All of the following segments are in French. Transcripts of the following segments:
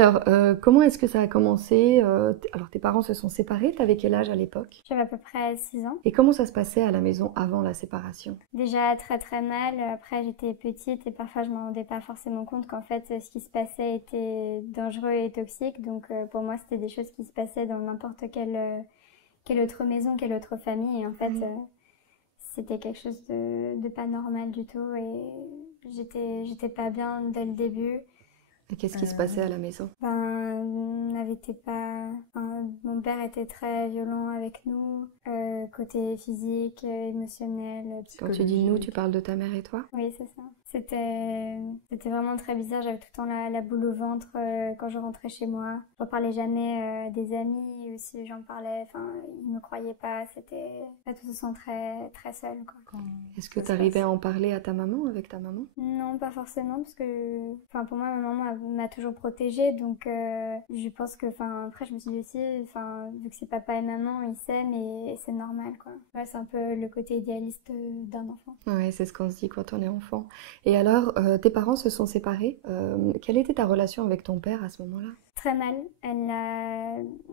Alors, comment est-ce que ça a commencé? Alors, tes parents se sont séparés, t'avais quel âge à l'époque? J'avais à peu près 6 ans. Et comment ça se passait à la maison avant la séparation? Déjà très très mal. Après, j'étais petite et parfois je m'en rendais pas forcément compte qu'en fait, ce qui se passait était dangereux et toxique. Donc, pour moi, c'était des choses qui se passaient dans n'importe quelle autre maison, quelle autre famille. Et en fait, c'était quelque chose de pas normal du tout. Et j'étais pas bien dès le début. Et qu'est-ce qui se passait à la maison? Ben, on n'avait pas. Enfin, mon père était très violent avec nous, côté physique, émotionnel, Quand tu dis nous, tu psychologique. parles de ta mère et toi? Oui, c'est ça. C'était vraiment très bizarre. J'avais tout le temps la boule au ventre quand je rentrais chez moi. Je ne parlais jamais des amis, ou si j'en parlais, enfin, ils me croyaient pas. C'était, en fait, on se sent très, très seul, quoi. Est-ce que tu arrivais à en parler à ta maman, avec ta maman? Non, pas forcément, parce que, enfin, pour moi, ma maman m'a toujours protégée, donc je pense que, enfin, après, je me suis dit aussi, enfin, vu que c'est papa et maman, ils s'aiment et c'est normal, quoi. Ouais, c'est un peu le côté idéaliste d'un enfant. Ouais, c'est ce qu'on se dit quand on est enfant. Et alors, tes parents se sont séparés. Quelle était ta relation avec ton père à ce moment-là? Très mal.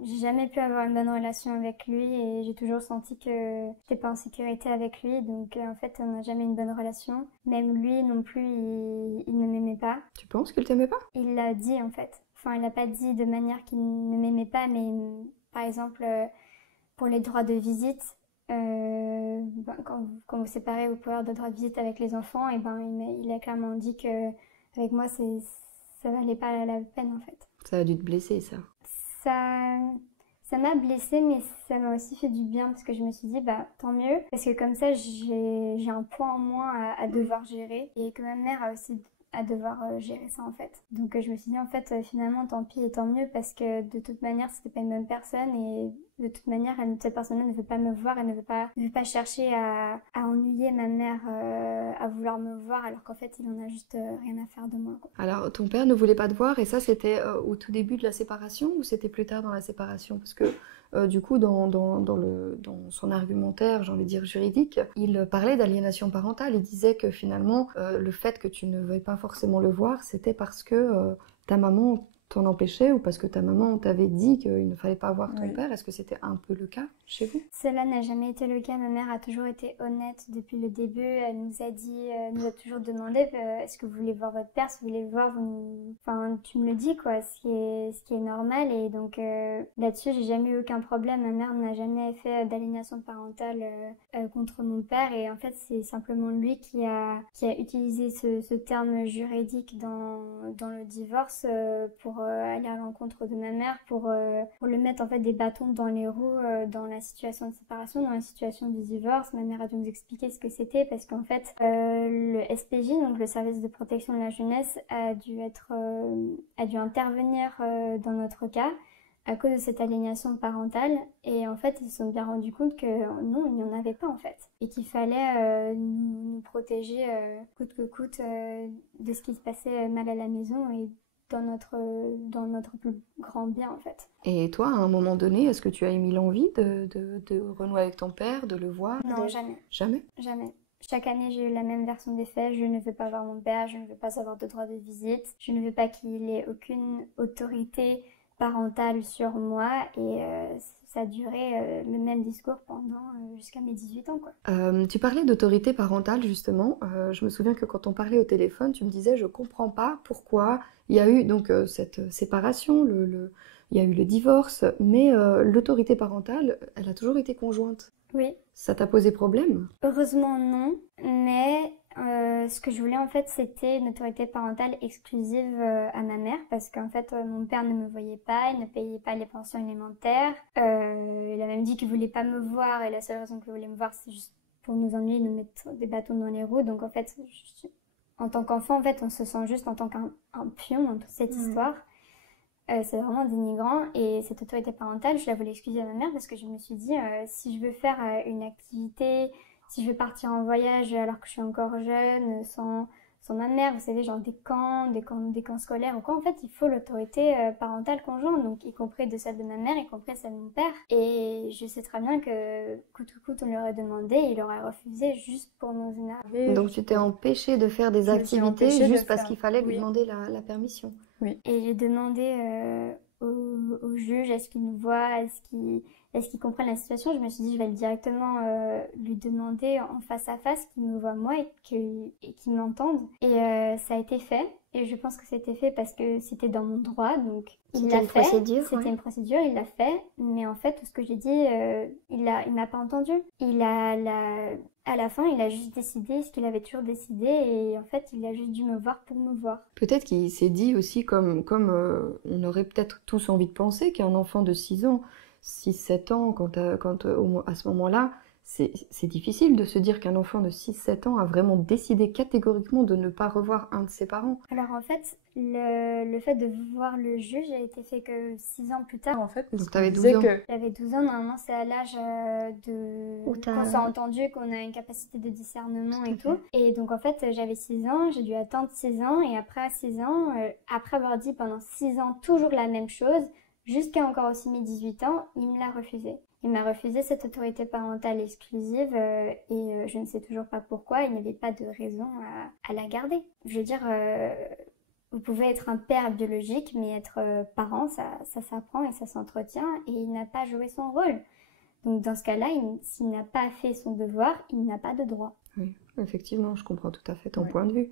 J'ai jamais pu avoir une bonne relation avec lui et j'ai toujours senti que j'étais pas en sécurité avec lui, donc en fait, on n'a jamais eu une bonne relation. Même lui non plus, il ne m'aimait pas. Tu penses qu'il t'aimait pas? Il l'a dit en fait. Enfin, il l'a pas dit de manière qu'il ne m'aimait pas, mais par exemple, pour les droits de visite, ben, quand vous séparez, vous pouvez avoir des droits de visite avec les enfants, et ben il a clairement dit que avec moi, ça valait pas la peine en fait. Ça a dû te blesser, ça. Ça, ça m'a blessée, mais ça m'a aussi fait du bien parce que je me suis dit, bah tant mieux, parce que comme ça, j'ai un poids en moins à devoir gérer et que ma mère a aussi à devoir gérer ça en fait. Donc je me suis dit en fait finalement tant pis et tant mieux parce que de toute manière c'était pas une bonne personne et de toute manière cette personne-là ne veut pas me voir, elle ne veut pas chercher à ennuyer ma mère à vouloir me voir alors qu'en fait il en a juste rien à faire de moi, quoi. Alors, ton père ne voulait pas te voir, et ça, c'était au tout début de la séparation ou c'était plus tard dans la séparation? Parce que, du coup, dans son argumentaire, j'ai envie de dire juridique, il parlait d'aliénation parentale. Il disait que finalement, le fait que tu ne veuilles pas forcément le voir, c'était parce que ta maman t'en empêchait ou parce que ta maman t'avait dit qu'il ne fallait pas voir ton Oui. père. Est-ce que c'était un peu le cas chez vous? Cela n'a jamais été le cas. Ma mère a toujours été honnête depuis le début. Elle nous a dit, nous a toujours demandé est-ce que vous voulez voir votre père, si vous voulez le voir, enfin, tu me le dis quoi, ce qui est normal. Et donc là-dessus, j'ai jamais eu aucun problème. Ma mère n'a jamais fait d'aliénation parentale contre mon père. Et en fait, c'est simplement lui qui a utilisé ce terme juridique dans le divorce pour aller à l'encontre de ma mère, pour le mettre en fait des bâtons dans les roues dans la situation de séparation, dans la situation du divorce. Ma mère a dû nous expliquer ce que c'était parce qu'en fait le SPJ, donc le service de protection de la jeunesse, a dû intervenir dans notre cas à cause de cette aliénation parentale et en fait ils se sont bien rendus compte que non, il n'y en avait pas en fait et qu'il fallait nous protéger coûte que coûte de ce qui se passait mal à la maison et dans notre plus grand bien en fait. Et toi, à un moment donné, est-ce que tu as émis l'envie de renouer avec ton père, de le voir? Non, jamais. Jamais? Jamais. Chaque année, j'ai eu la même version des faits. Je ne veux pas voir mon père, je ne veux pas avoir de droit de visite, je ne veux pas qu'il ait aucune autorité parentale sur moi et ça a duré le même discours pendant jusqu'à mes 18 ans, quoi. Tu parlais d'autorité parentale justement. Je me souviens que quand on parlait au téléphone, tu me disais je comprends pas pourquoi il y a eu donc cette séparation, il y a eu le divorce, mais l'autorité parentale, elle a toujours été conjointe. Oui, Ça t'a posé problème? heureusement non, mais ce que je voulais en fait c'était une autorité parentale exclusive à ma mère parce qu'en fait mon père ne me voyait pas, il ne payait pas les pensions alimentaires, il a même dit qu'il voulait pas me voir et la seule raison qu'il voulait me voir c'est juste pour nous ennuyer, nous mettre des bâtons dans les roues. Donc en fait en tant qu'enfant en fait on se sent juste en tant qu'un pion dans toute cette histoire. C'est vraiment dénigrant et cette autorité parentale, je la voulais excuser à ma mère parce que je me suis dit si je veux faire une activité, si je veux partir en voyage alors que je suis encore jeune, sans ma mère, vous savez, genre des camps scolaires ou quoi. En fait, il faut l'autorité parentale conjointe, donc y compris de celle de ma mère, y compris celle de mon père. Et je sais très bien que coûte que coûte, on lui aurait demandé et il aurait refusé juste pour nous énerver. Donc tu t'es empêchée de faire des activités juste parce qu'il fallait lui demander la permission. Oui. Et j'ai demandé au juge, est-ce qu'il nous voit, est-ce qu'il comprend la situation. Je me suis dit, je vais directement lui demander en face à face qu'il me voit moi et qu'il m'entende. Et ça a été fait. Et je pense que c'était fait parce que c'était dans mon droit, donc il l'a fait. C'était une procédure, il l'a fait. Mais en fait, tout ce que j'ai dit, il m'a pas entendu. À la fin, il a juste décidé ce qu'il avait toujours décidé et en fait, il a juste dû me voir pour me voir. Peut-être qu'il s'est dit aussi, comme on aurait peut-être tous envie de penser, qu'un enfant de 6 ans, 6-7 ans, à ce moment-là, c'est difficile de se dire qu'un enfant de 6-7 ans a vraiment décidé catégoriquement de ne pas revoir un de ses parents. Alors en fait, le fait de voir le juge a été fait que 6 ans plus tard. En fait, donc tu avais 12 ans. J'avais 12 ans, normalement c'est à l'âge qu'on s'est entendu, qu'on a une capacité de discernement et tout. Et donc en fait, j'avais 6 ans, j'ai dû attendre 6 ans et après 6 ans, après avoir dit pendant 6 ans toujours la même chose, jusqu'à encore aussi mes 18 ans, il me l'a refusé. Il m'a refusé cette autorité parentale exclusive et je ne sais toujours pas pourquoi. Il n'y avait pas de raison à la garder. Je veux dire, vous pouvez être un père biologique, mais être parent, ça s'apprend et ça s'entretient et il n'a pas joué son rôle. Donc dans ce cas-là, s'il n'a pas fait son devoir, il n'a pas de droit. Oui, effectivement, je comprends tout à fait ton point de vue.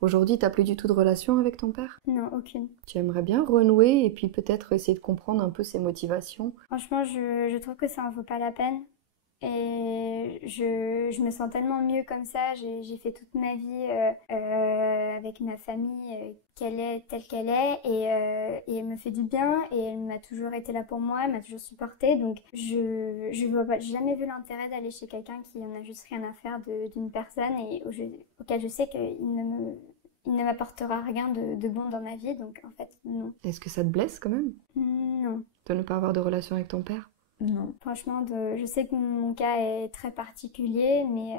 Aujourd'hui, tu n'as plus du tout de relation avec ton père ? Non, aucune. Tu aimerais bien renouer et puis peut-être essayer de comprendre un peu ses motivations ? Franchement, je trouve que ça en vaut pas la peine. Et je me sens tellement mieux comme ça. J'ai fait toute ma vie avec ma famille telle qu'elle est et elle me fait du bien et elle m'a toujours été là pour moi, elle m'a toujours supportée. Donc j'ai jamais vu l'intérêt d'aller chez quelqu'un qui en a juste rien à faire d'une personne et auquel je sais qu'il ne m'apportera rien de bon dans ma vie. Donc en fait, non. Est-ce que ça te blesse quand même ? Non. De ne pas avoir de relation avec ton père ? Non. Franchement, je sais que mon cas est très particulier, mais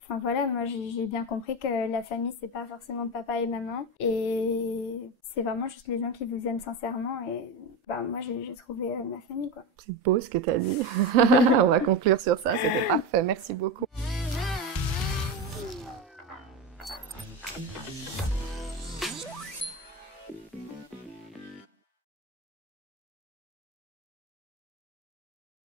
enfin voilà, moi j'ai bien compris que la famille c'est pas forcément papa et maman, et c'est vraiment juste les gens qui vous aiment sincèrement, et bah moi j'ai trouvé ma famille quoi. C'est beau ce que tu as dit. On va conclure sur ça, c'était parfait, merci beaucoup.